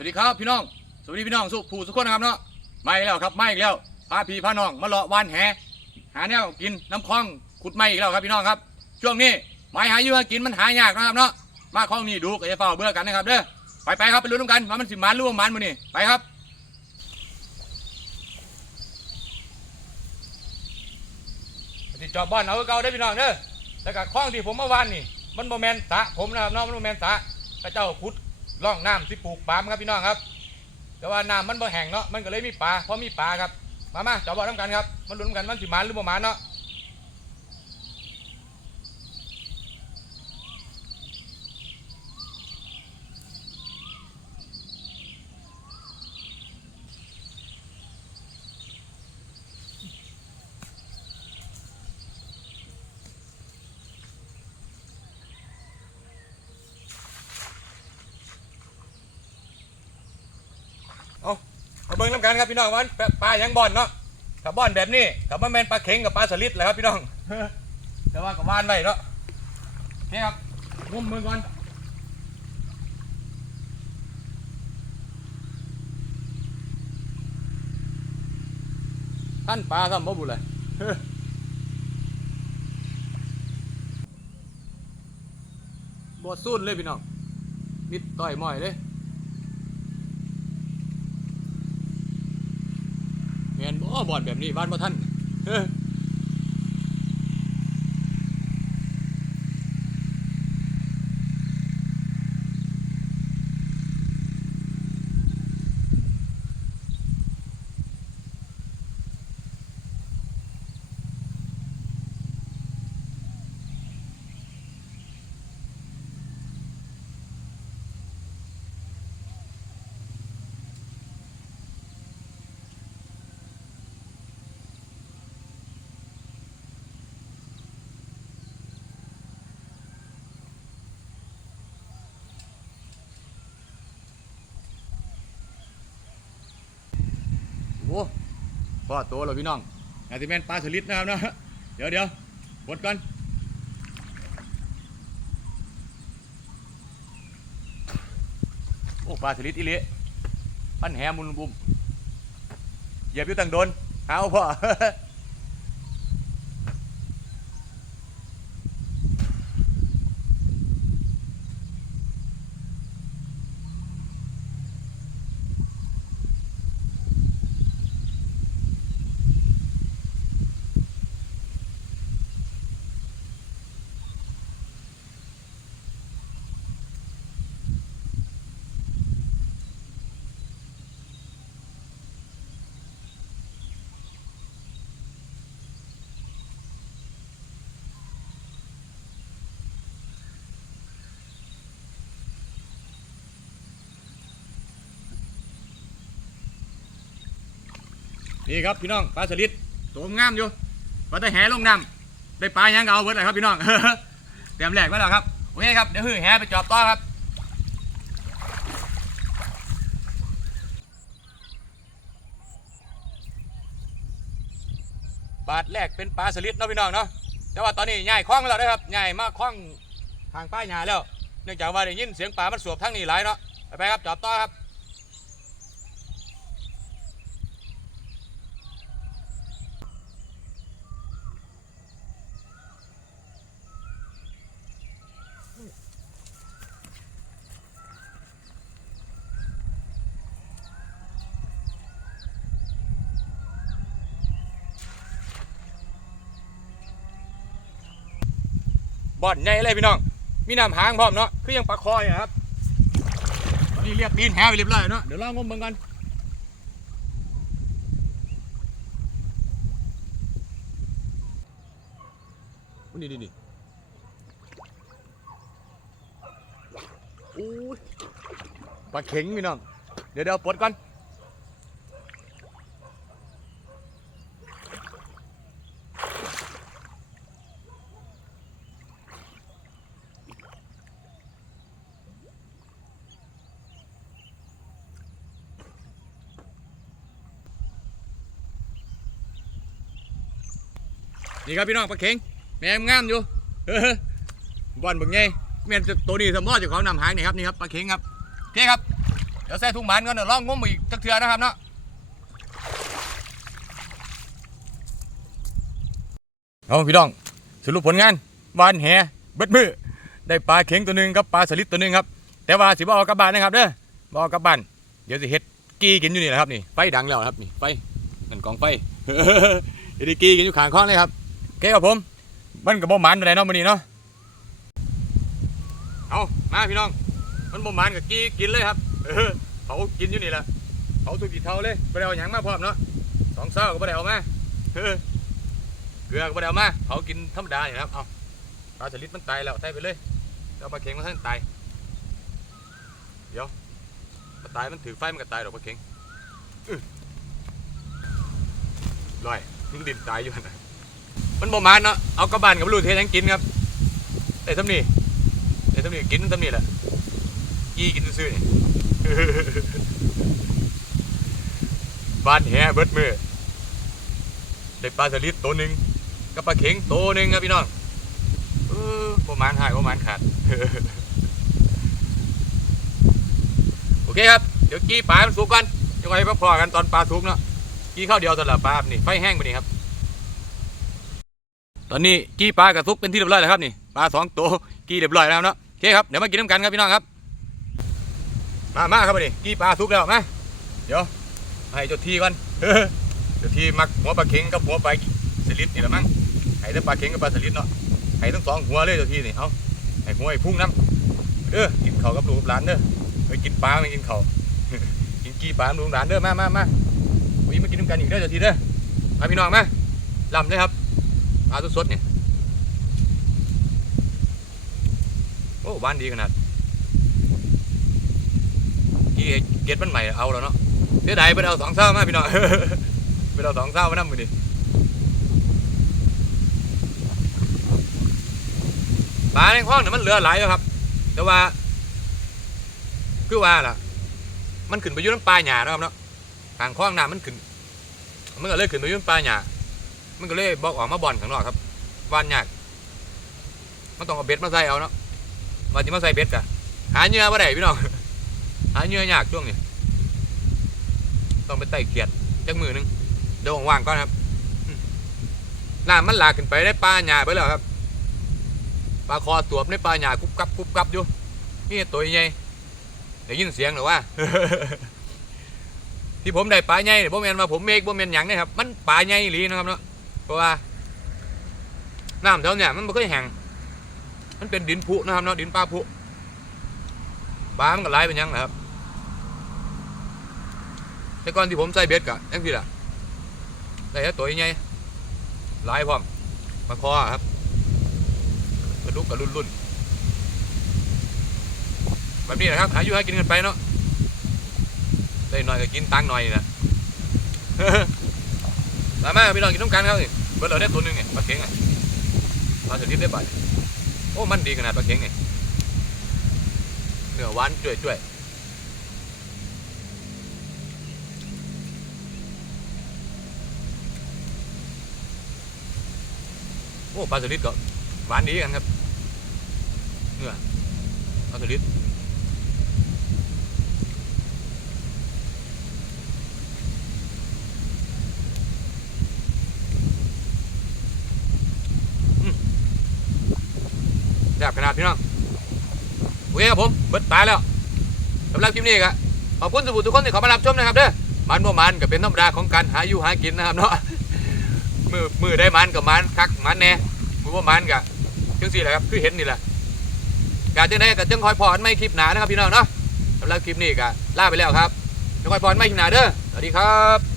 วัสดีครับพี่น้อง สวัสดีพี่น้องสุผู้สุกคนนะครับเนาะมาอีกแล้วครับมาอีกแล้วพาพี่พาน้องมาเลาะวานแหหาแนวกินน้ำคลองขุดไม้อีกแล้วครับพี่น้องครับ ช่วงนี้ไม้หาอยู่หากินมันหายากนะครับเนาะมาคลองนี้ดูก็จะเฝ้าเบื่อกันนะครับเด้อไปไปครับไปลุ้นกันว่ามันสิมันหรือว่ามันมือนี้ไปครับติดจอบบ้านเอาเก่าได้พี่น้องเด้อแล้วก็คลองที่ผมเมาวานนี่มันโมเมนสะผมนะครับน้องมันโมเมนสะพระเจ้าขุด ร่องน้ำสิปลูกปาล์มครับพี่น้องครับ แต่ว่าน้ำมันบ่แห้งเนาะมันก็เลยมีปลาเพราะมีปลาครับมามาเจ้าบ่อน้ำกันครับมันลุ้นกันมันสิมานหรือบ่มานเนาะ เบิ่งน้ำกันครับพี่น้องว่าปลาปลาหยังบ่อนเนาะถ้าบ่อนแบบนี้ถ้ามันแมนปลาเข็งกับปลาสลิดแหละครับพี่น้องแต่ว่ากับว่านไว้เนาะนี่ครับงมมือก่อนท่านปลาทำบ่บุเลยบดสุนเลยพี่น้องมิดต่อยหมอยเลย แมนบ่บ่อนแบบนี้บ้านบ่ท่าน โอ้ พ่อโตแล้วพี่น้องอาติแมนปลาสลิดนะครับเนาะเดี๋ยวเดี๋ยวกดก่อนโอ้ปลาสลิดอีเละปั้นแหมุนบุมเหยียบอยู่ตังโดนเอาพ่อ นี่ครับพี่น้องปลาสลิดตัวงามอยู่ปลาตะแหลงน้ำได้ปลายังเอาเบิดเลยครับพี่น้องเตรียมแหลกไว้แล้วครับโอเคครับเดี๋ยวหื้อแหไปจอบต่อครับบาทแรกเป็นปลาสลิดเนาะพี่น้องเนาะแต่ว่าตอนนี้ใหญ่คล้องแล้วนะครับใหญ่มากคล้องทางป้ายหญ้าแล้ว เนื่องจากว่าได้ยินเสียงปลามันสวบทั้งนี้หลายเนาะไปไปครับจอบต่อครับ บ่อนใหญ่เลยพี่น้อง มีน้ำหางพร้อมเนาะ คือยังปลาคอยครับ ตอนนี้เรียกตีนแหไปเรียบร้อยเนาะ เดี๋ยวลองงมเบิ่งกันนี่นี่นี่โอ้ยปลาเข็งพี่น้อง เดี๋ยวเดี๋ยวปลดก่อน นี่ครับพี่น้องปลาเข็งแม่งงามอยู่บอลบึงไงแม่นตัวนี้สมมติเจ้าของนำหางนี่ครับนี่ครับปลาเข็งครับโอเคครับเดี๋ยวใส่ถุงหมันก่อนเดี๋ยวล่องงมอีกจักเทือนะครับเนาะเอาพี่น้องสรุปผลงานวานแหเบิดมือได้ปลาเข็งตัวหนึ่งกับปลาสลิดตัวหนึ่งครับแต่ว่าสิบ่เอากลับบ้านนะครับเด้อบ่เอากลับบ้านเดี๋ยวสิเฮ็ดกี้กินอยู่นี่แหละครับนี่ไฟดังแล้วครับนี่ไฟนั่นกองไฟเดี๋ยวได้กี้กินอยู่ขางคลองเลยครับ เคครับผมมันก็บ่หมันอะไรเนาะมื้อนี้เนาะเอามาพี่น้อง มันบ่หมันกับกี้กินเลยครับเออเขากินอยู่นี่แหละเขาตุกกี่เท่าเลยได้เอาหยังมาพร้อมเนาะสองเศร้าก็ได้เอามาเออเกลือก็ได้เอามาเขากินธรรมดานี่นะครับเอาปลาสลิดมันตายแล้วใส่ไปเลยแล้วปลาเข็งมันท่านตายเดี๋ยวปลาตายมันถือไฟมันก็ตายดอกปลาเข็งลอยนิ่งดินตายอยู่นะ มันบ่มันเนาะเอากลับานกับลูกเทศยังกินครับแต่ทำนี่แต่ทำนี่กินทำนี่แหละกี้กินซื่อนี่บ้านแห่เบิดมือได้ปลาสลิดตัวหนึ่งกับปลาเข็งตัวหนึ่งครับพี่น้องเออประมาณหายประมาณขาดโอเคครับเดี๋ยวกี้ปลามันสุกกันยังไงพอๆกันตอนปลาสุกเนาะกี้ข้าวเดียวสลับปลาบนี่ไฟแห้งไปนี่ครับ ตอนนี้กี้ปลากระทุกเป็นที่เรียบร้อยแล้วครับนี่ปลาสองตัวกี้เรียบร้อยแล้วเนาะโอเคครับเดี๋ยวมากินน้ำกันครับพี่น้องครับ มามาครับมาดิกี้ปลาสุกแล้วมาเดี๋ยวให้เจ้าที่ก่อนเจ้าที่มักหัวปลาเข็งกับหัวปลาสลิดนี่แหละมั้งให้ทั้งปลาเข็งกับปลาสลิดเนาะให้ทั้งสองหัวเลยเจ้าที่นี่เอาให้หัวให้พุ่งน้ำเด้อกินเข้ากับลูกกับหลานเด้อไปกินปลาไม่กินเข้ากินกี้ปลาลูกกับหลานเด้อมามามาวันนี้มากินน้ำกันอีกเด้อเจ้าที่เด้อมาพี่น้องมาลำเลยครับ ปลาสดๆเนี่ยโอ้บ้านดีขนาดกี้เก็ดมันใหม่เอาแล้วเนาะเสียดายไปเอาสองเศร้ามาพี่น้องไปเอาสองเศร้ามานั่งมือดิปลาในคลองเนี่ยมันเหลือหลายอยู่ครับ แต่ว่าคือว่าล่ะ มันขึ้นไปยุ่น้ำปลาหยาแล้วครับเนาะทางคลองน้ำมันขึ้นมันก็เลยขึ้นไปยุ่น้ำปลาหยา มันก็เลยบอกออกมาบ่อนข้างนอกครับวานยากมันต้องเอาเบ็ดมาใส่เอาเนาะว่าจะมาใส่เบ็ดกะหาเหยื่อมาได้พี่น้องหาเหยื่อยากช่วงนี้ต้องไปไต่เกียดจักมือหนึงเดี๋ยวว่างๆก่อนครับน้ำมันหลากขึ้นไปได้ปลาหยาไปแล้วครับปลาคอตัวบในปลาหยากุบกับกุบกับอยู่นี่ตัวใหญ่ได้ยินเสียงหรือว่าที่ผมได้ปลาใหญ่เนี่ยผมเมนว่าผมเมกผมเมนหยังนะครับมันปลาใหญ่หลีนะครับเนาะ ราะว่าน้ำแถวเนี่ยมันไม่เคยแห้งมันเป็นดินผุนะครับเนาะดินปลาผุปลามันก็ไหลเป็นยังนะครับแต่ก่อนที่ผมใส่เบ็ดกะยังพี่ล่ะแต่ตัวใหญ่หลายพร้อมมาคอครับกระดุกกระรุ่นรุ่นแบบนี้นะครับหาอยู่หากินกันไปเนาะได้หน่อยก็กินตังหน่อยนะ มามาพี่น้องกินน้ำกันครับ เบิร์ดเราได้ตัวหนึงไงปลาเข็งไงปลาสลิดได้บ่ายโอ้มันดีขนาดปลาเข็งไงเนื้อหวานจ่วยจ่วยโอ้ปลาสลิดก็หวานดีกันครับเนื้อปลาสลิดอืมแซ่ บขนาดพี่น้องโอเคครับผมเบิดตายแล้วสำหรับคลิปนี้ก็ขอบคุณสุภุทุกคนที่เข้ามารับชมนะครับเด้อมันบ่มันก็เป็นธรรมดาของการหาอยู่หากินนะครับเนาะมือมือได้มันกับมันคักมันแน่มือว่ามันกับจังสี่แหละครับคือเห็นนี่แหละการจังไดก็จังคอยพอนไม่คลิปหนานะครับพี่น้องเนาะสำหรับคลิปนี้ก็ลาไปแล้วครับจังคอยพอนไม่คลิปหนาเด้อสวัสดีครับ